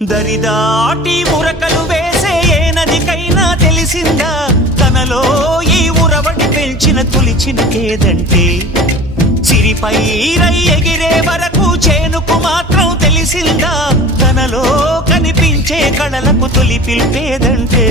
దరిదాటి ఉరకలు వేసే ఏ నదికైనా తెలిసిందా తనలో ఈ ఉరవడి పెంచిన తొలిచిన కేదంటే సిరిపై రై ఎగిరే వరకు చేనుకు మాత్రం తెలిసిందా తనలో కనిపించే కళలకు తొలి పిలిపేదంటే